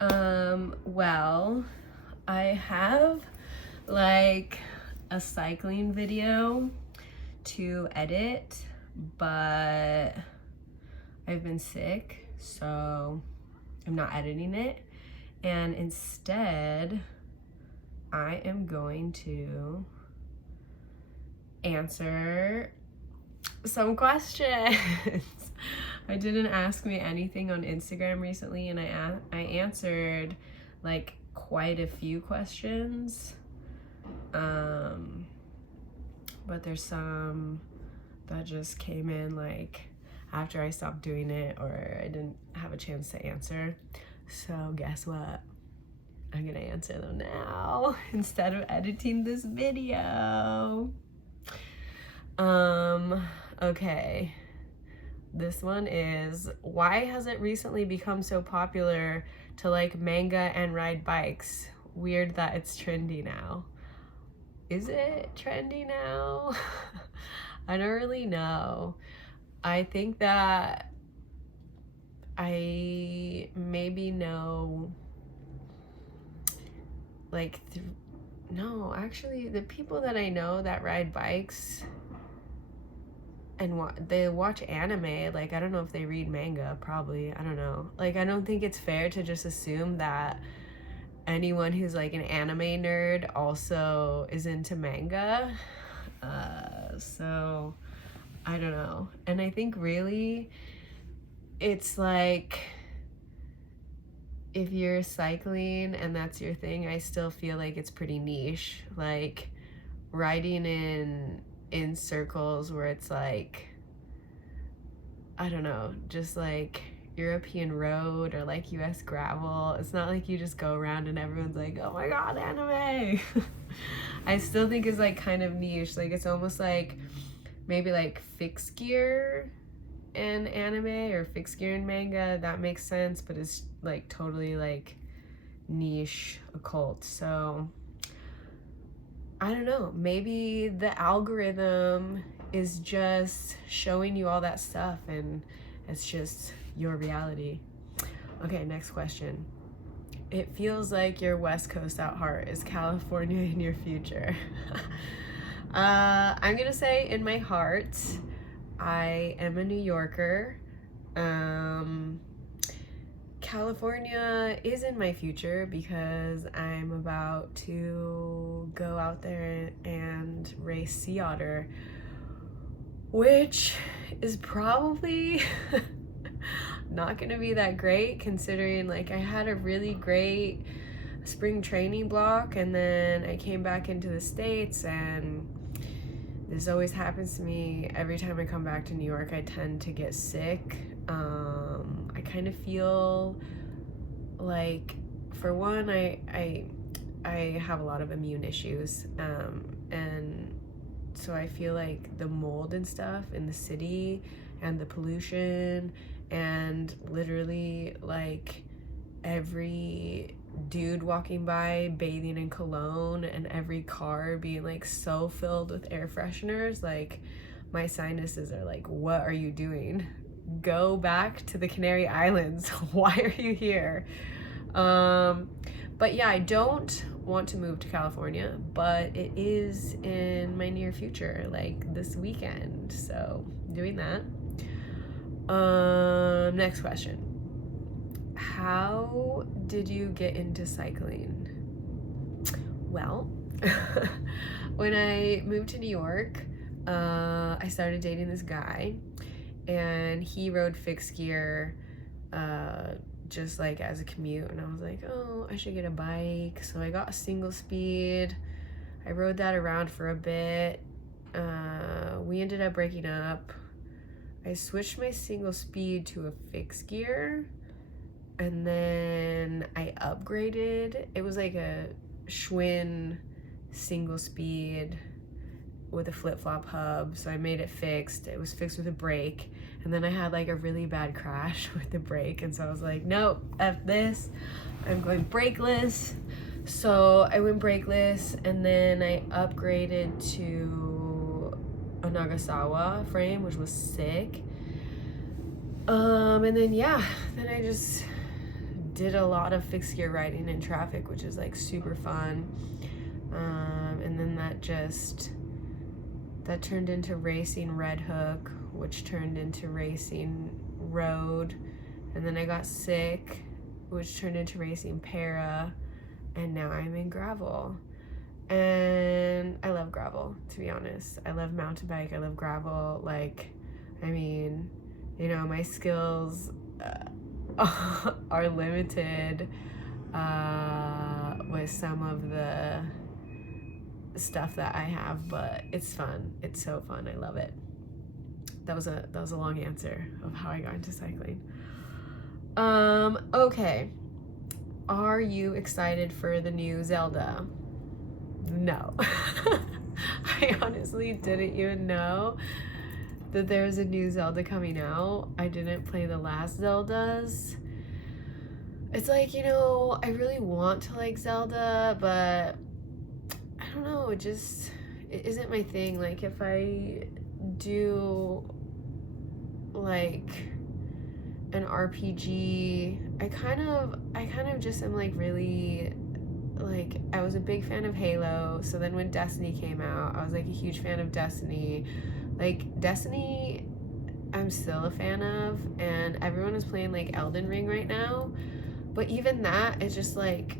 Well, I have like a cycling video to edit, but I've been sick, so I'm not editing it. And instead, I am going to answer some questions. I didn't ask me anything on Instagram recently, and I answered like quite a few questions. But there's some that just came in like after I stopped doing it, or I didn't have a chance to answer. So guess what? I'm gonna answer them now instead of editing this video. Okay. This one is, why has it recently become so popular to like manga and ride bikes? Weird that it's trendy now. Is it trendy now? I don't really know. I think that I maybe know like no, actually the people that I know that ride bikes and they watch anime, like I don't know if they read manga, probably, I don't know. Like I don't think it's fair to just assume that anyone who's like an anime nerd also is into manga. So I don't know. And I think really it's like if you're cycling and that's your thing, I still feel like it's pretty niche. Like riding in circles where it's like, I don't know, just like European road or like US gravel. It's not like you just go around and everyone's like, oh my god, anime. I still think it's like kind of niche. Like it's almost like maybe like fixed gear in anime or fixed gear in manga. That makes sense, but it's like totally like niche occult. So I don't know, maybe the algorithm is just showing you all that stuff and it's just your reality. Okay, next question. It feels like your West Coast at heart. Is California in your future? I'm gonna say in my heart, I am a New Yorker. California is in my future because I'm about to go out there and race sea otter, which is probably not gonna be that great considering like I had a really great spring training block and then I came back into the States, and this always happens to me every time I come back to New York. I tend to get sick. I kind of feel like, for one, I have a lot of immune issues, and so I feel like the mold and stuff in the city and the pollution and literally like every dude walking by bathing in cologne and every car being like so filled with air fresheners, like my sinuses are like, what are you doing? Go back to the Canary Islands. Why are you here? But yeah, I don't want to move to California, but it is in my near future, like this weekend, so doing that. Next question. How did you get into cycling? Well, when I moved to New York, I started dating this guy, and he rode fixed gear just like as a commute, and I was like, oh, I should get a bike. So I got a single speed. I rode that around for a bit. We ended up breaking up. I switched my single speed to a fixed gear, and then I upgraded. It was like a Schwinn single speed with a flip-flop hub, so I made it fixed. It was fixed with a brake, and then I had like a really bad crash with the brake, and so I was like, nope, F this, I'm going brakeless. So I went brakeless, and then I upgraded to a Nagasawa frame, which was sick. And then yeah, then I just did a lot of fixed gear riding in traffic, which is like super fun. And then that turned into racing Red Hook, which turned into racing road. And then I got sick, which turned into racing para. And now I'm in gravel. And I love gravel, to be honest. I love mountain bike. I love gravel. Like, I mean, you know, my skills are limited with some of the stuff that I have, but it's fun. It's so fun. I love it. That was a long answer of how I got into cycling. Okay. Are you excited for the new Zelda? No. I honestly didn't even know that there's a new Zelda coming out. I didn't play the last Zeldas. It's like, you know, I really want to like Zelda, but I don't know, it isn't my thing. Like, if I do like an RPG, I kind of just am like really, like, I was a big fan of Halo, so then when Destiny came out, I was like a huge fan of Destiny. Like, Destiny, I'm still a fan of, and everyone is playing like Elden Ring right now, but even that, it's just like,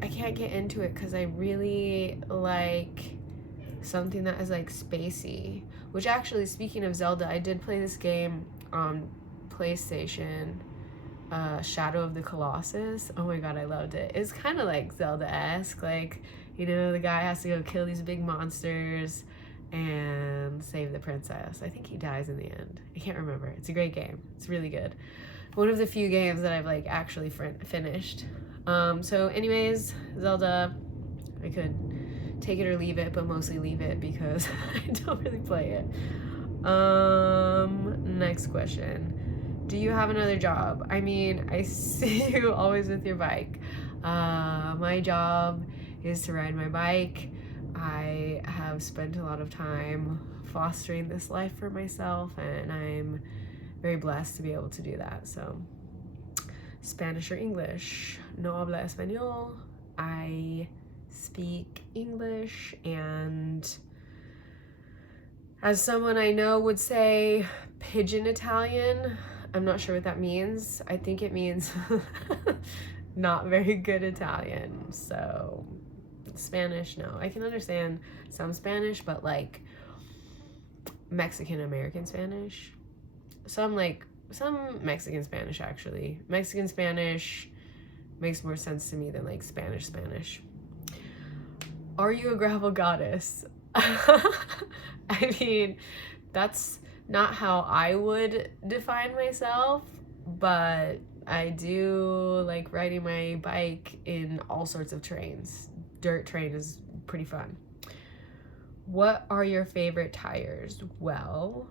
I can't get into it because I really like something that is like spacey. Which actually, speaking of Zelda, I did play this game on PlayStation, Shadow of the Colossus. Oh my god, I loved it. It's kind of like Zelda-esque. Like, you know, the guy has to go kill these big monsters and save the princess. I think he dies in the end. I can't remember. It's a great game. It's really good. One of the few games that I've like actually finished. So anyways, Zelda, I could take it or leave it, but mostly leave it because I don't really play it. Next question. Do you have another job? I mean, I see you always with your bike. My job is to ride my bike. I have spent a lot of time fostering this life for myself, and I'm very blessed to be able to do that. So, Spanish or English? No habla español. I speak English, and as someone I know would say, pigeon Italian. I'm not sure what that means. I think it means not very good Italian. So, Spanish, no. I can understand some Spanish, but like Mexican American Spanish. Some Mexican Spanish, actually. Mexican Spanish makes more sense to me than like Spanish. Are you a gravel goddess? I mean, that's not how I would define myself, but I do like riding my bike in all sorts of terrains. Dirt terrain is pretty fun. What are your favorite tires? Well,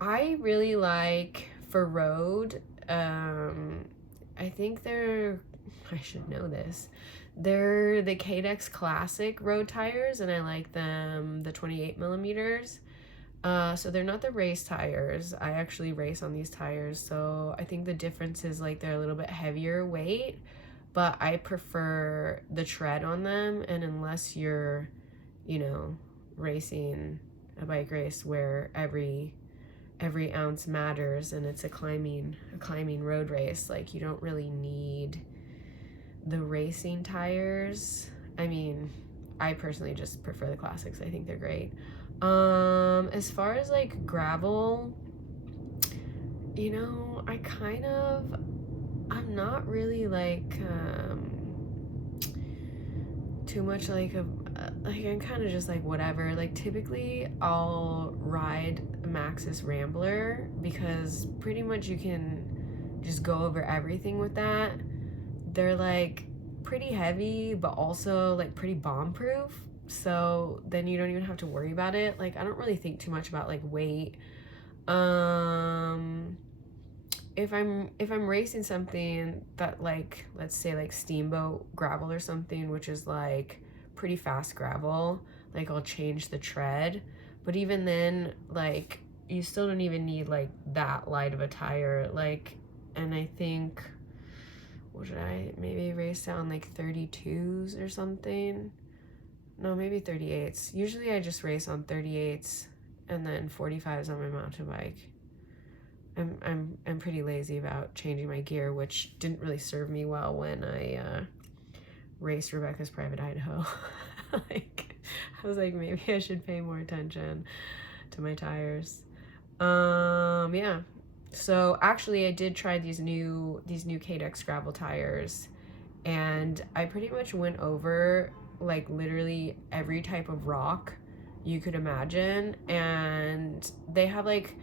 I really like, for road, I think I should know this. They're the Cadex Classic road tires, and I like them, the 28 millimeters. So they're not the race tires. I actually race on these tires, so I think the difference is like they're a little bit heavier weight, but I prefer the tread on them. And unless you're, you know, racing a bike race where every ounce matters and it's a climbing road race, like, you don't really need the racing tires. I mean, I personally just prefer the classics. I think they're great. As far as like gravel, you know, I'm not really like too much like I'm kind of just like whatever. Like, typically I'll ride a Maxxis Rambler because pretty much you can just go over everything with that. They're like pretty heavy, but also like pretty bomb proof. So then you don't even have to worry about it. Like, I don't really think too much about like weight. If I'm racing something that, like, let's say like Steamboat gravel or something, which is like pretty fast gravel, like, I'll change the tread. But even then, like, you still don't even need like that light of a tire. Like, and I think, what did I maybe race down like 32s or something? No, maybe 38s. Usually I just race on 38s and then 45s on my mountain bike. I'm pretty lazy about changing my gear, which didn't really serve me well when I raced Rebecca's Private Idaho. Like, I was like, maybe I should pay more attention to my tires. Yeah. So actually I did try these new K-Dex gravel tires, and I pretty much went over like literally every type of rock you could imagine, and they have like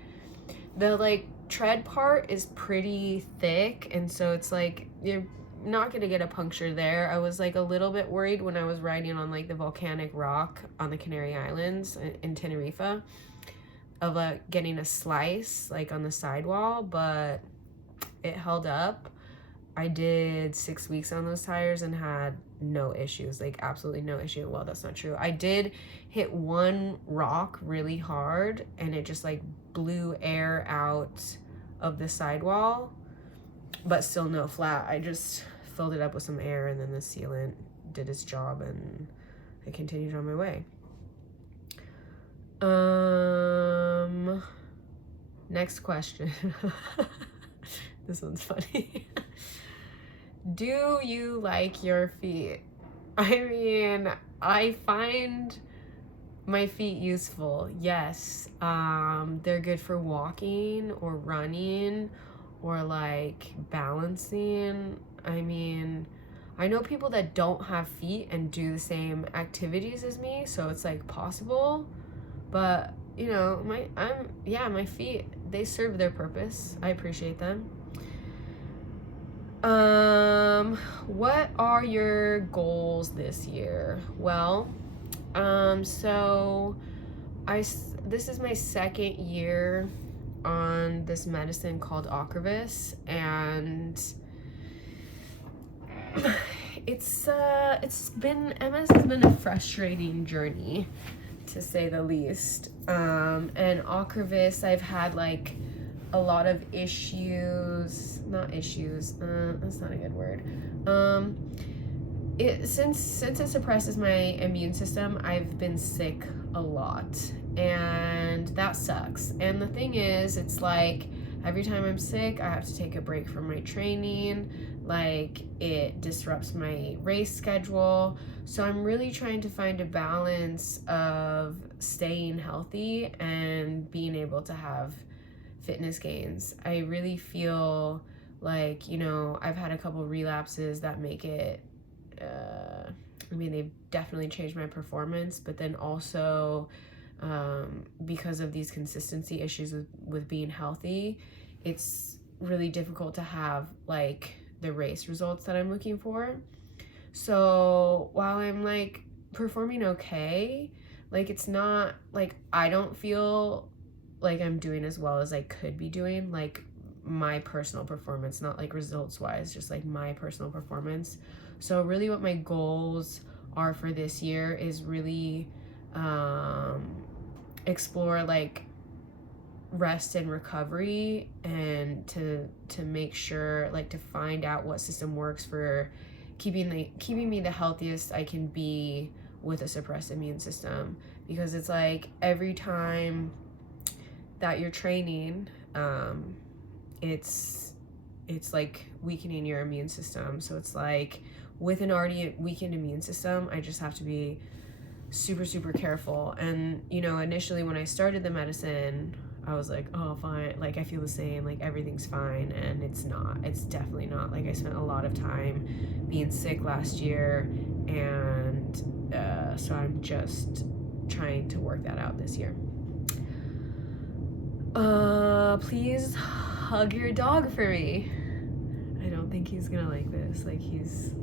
the like tread part is pretty thick, and so it's like you're not gonna get a puncture there. I was like a little bit worried when I was riding on like the volcanic rock on the Canary Islands in Tenerife of getting a slice like on the sidewall, but it held up. I did 6 weeks on those tires and had no issues, like absolutely no issue. Well, that's not true. I did hit one rock really hard and it just like blew air out of the sidewall, but still no flat. I just filled it up with some air and then the sealant did its job and I continued on my way. Next question. This one's funny. Do you like your feet? I mean, I find my feet useful. Yes. They're good for walking or running or like balancing. I mean, I know people that don't have feet and do the same activities as me, so it's like possible. But, you know, my feet, they serve their purpose. I appreciate them. What are your goals this year? Well, so this is my second year on this medicine called Ocrevus, and MS has been a frustrating journey, to say the least. And Ocrevus, I've had like a lot of issues, that's not a good word. Since it suppresses my immune system, I've been sick a lot, and that sucks. And the thing is, it's like every time I'm sick, I have to take a break from my training. Like, it disrupts my race schedule. So I'm really trying to find a balance of staying healthy and being able to have fitness gains. I really feel like, you know, I've had a couple relapses that make it, I mean, they've definitely changed my performance, but then also because of these consistency issues with being healthy, it's really difficult to have like the race results that I'm looking for. So while I'm like performing okay, like it's not like I don't feel like I'm doing as well as I could be doing, like my personal performance, not like results wise, just like my personal performance. So really what my goals are for this year is really explore like rest and recovery, and to make sure, like, to find out what system works for keeping me the healthiest I can be with a suppressed immune system. Because it's like every time that you're training, it's like weakening your immune system. So it's like with an already weakened immune system, I just have to be super, super careful. And, you know, initially when I started the medicine, I was like, oh, fine, like I feel the same, like everything's fine, and it's not. It's definitely not. Like I spent a lot of time being sick last year, and so I'm just trying to work that out this year. Please hug your dog for me. I don't think he's gonna like this. Like he's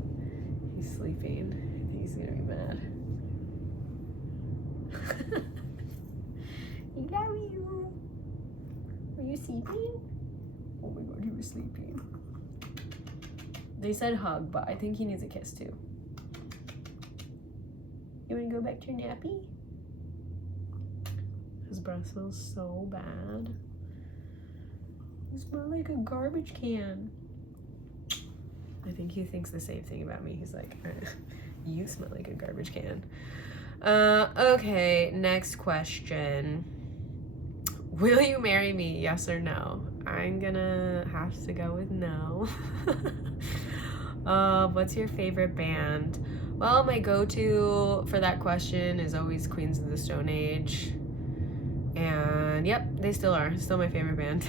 sleeping. I think he's gonna be mad. I love you. Were you sleeping? Oh my god, he was sleeping. They said hug, but I think he needs a kiss too. You wanna go back to your nappy? His breath smells so bad. You smell like a garbage can. I think he thinks the same thing about me. He's like, you smell like a garbage can. Okay, next question. Will you marry me, yes or no? I'm gonna have to go with no. What's your favorite band? Well, my go-to for that question is always Queens of the Stone Age. And yep, they still are. Still my favorite band.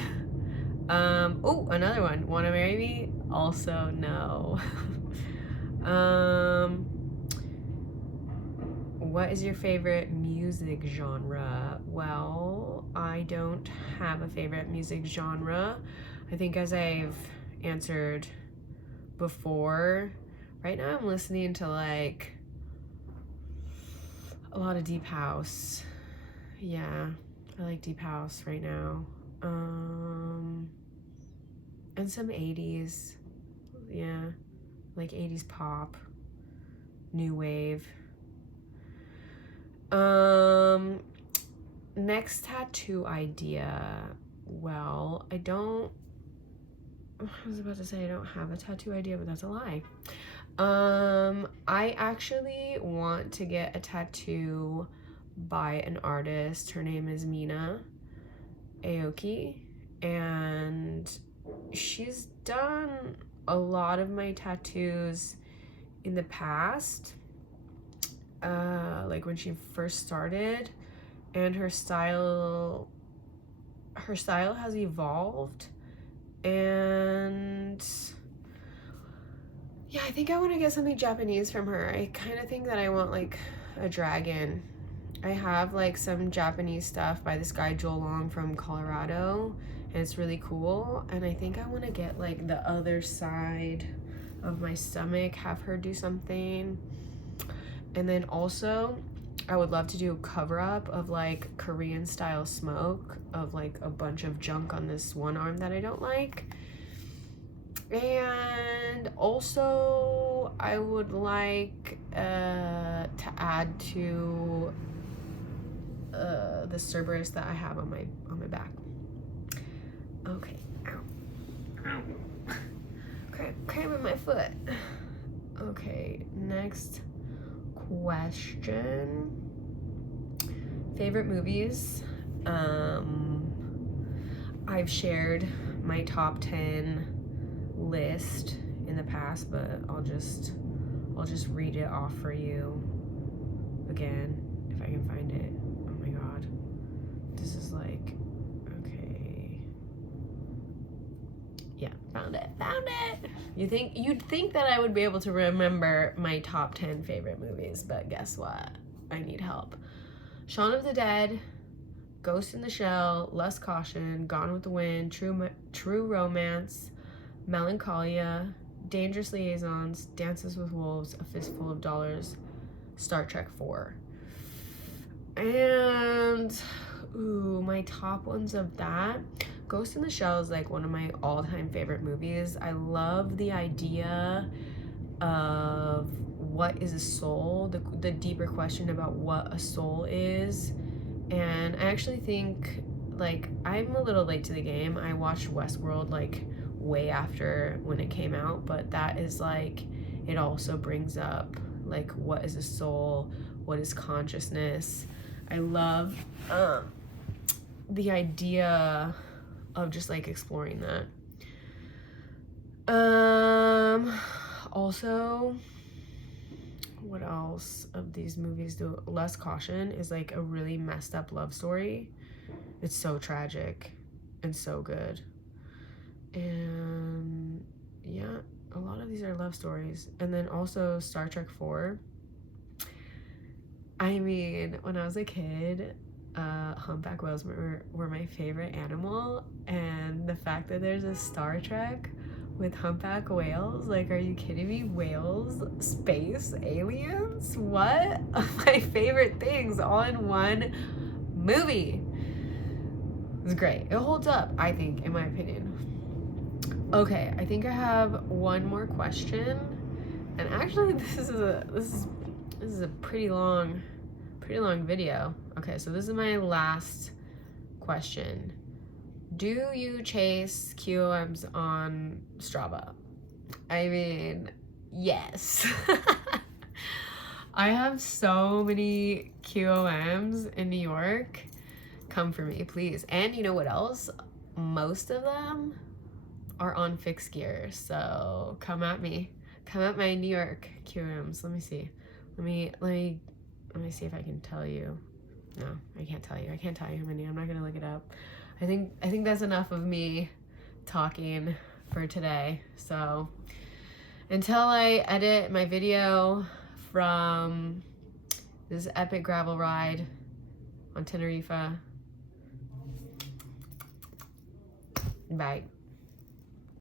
Oh, another one. Wanna marry me? Also no. What is your favorite music genre? Well, I don't have a favorite music genre. I think as I've answered before, right now I'm listening to like a lot of deep house. Yeah, I like deep house right now. And some 80s. Yeah, like 80s pop, new wave. Next tattoo idea. Well, I was about to say I don't have a tattoo idea, but that's a lie. I actually want to get a tattoo by an artist. Her name is Mina Aoki, and she's done a lot of my tattoos in the past, like when she first started, and her style has evolved, and yeah, I think I want to get something Japanese from her. I kind of think that I want like a dragon. I have like some Japanese stuff by this guy Joel Long from Colorado, and it's really cool, and I think I want to get like the other side of my stomach, have her do something. And then also I would love to do a cover-up of like Korean style smoke of like a bunch of junk on this one arm that I don't like. And also I would like to add to the Cerberus that I have on my back. Okay. Ow. Cramping my foot. Okay, next question. Favorite movies. I've shared my top 10 list in the past, but I'll just read it off for you again if I can find it. Oh my god, this is like, okay, yeah, found it. You'd think that I would be able to remember my top 10 favorite movies, but guess what? I need help. Shaun of the Dead, Ghost in the Shell, Lust, Caution, Gone with the Wind, True Romance, Melancholia, Dangerous Liaisons, Dances with Wolves, A Fistful of Dollars, Star Trek 4. And my top ones of that, Ghost in the Shell is like one of my all-time favorite movies. I love the idea of what is a soul, the deeper question about what a soul is. And I actually think, like, I'm a little late to the game. I watched Westworld like way after when it came out, but that is like, it also brings up like what is a soul, what is consciousness. I love the idea of just like exploring that. Also, what else of these movies do? Lust, Caution is like a really messed up love story. It's so tragic and so good. And yeah, a lot of these are love stories. And then also Star Trek 4. I mean, when I was a kid, humpback whales were my favorite animal, and the fact that there's a Star Trek with humpback whales, like, are you kidding me? Whales, space, aliens, what? My favorite things all in one movie. It's great. It holds up, I think, in my opinion. Okay, I think I have one more question, and actually this is a pretty long video. Okay, so this is my last question. Do you chase QOMs on Strava? I mean, yes. I have so many QOMs in New York. Come for me, please. And you know what else? Most of them are on fixed gear, so come at me. Come at my New York QOMs. Let me see. Let me see if I can tell you. No, I can't tell you. I can't tell you how many. I'm not gonna look it up. I think that's enough of me talking for today. So until I edit my video from this epic gravel ride on Tenerife, bye.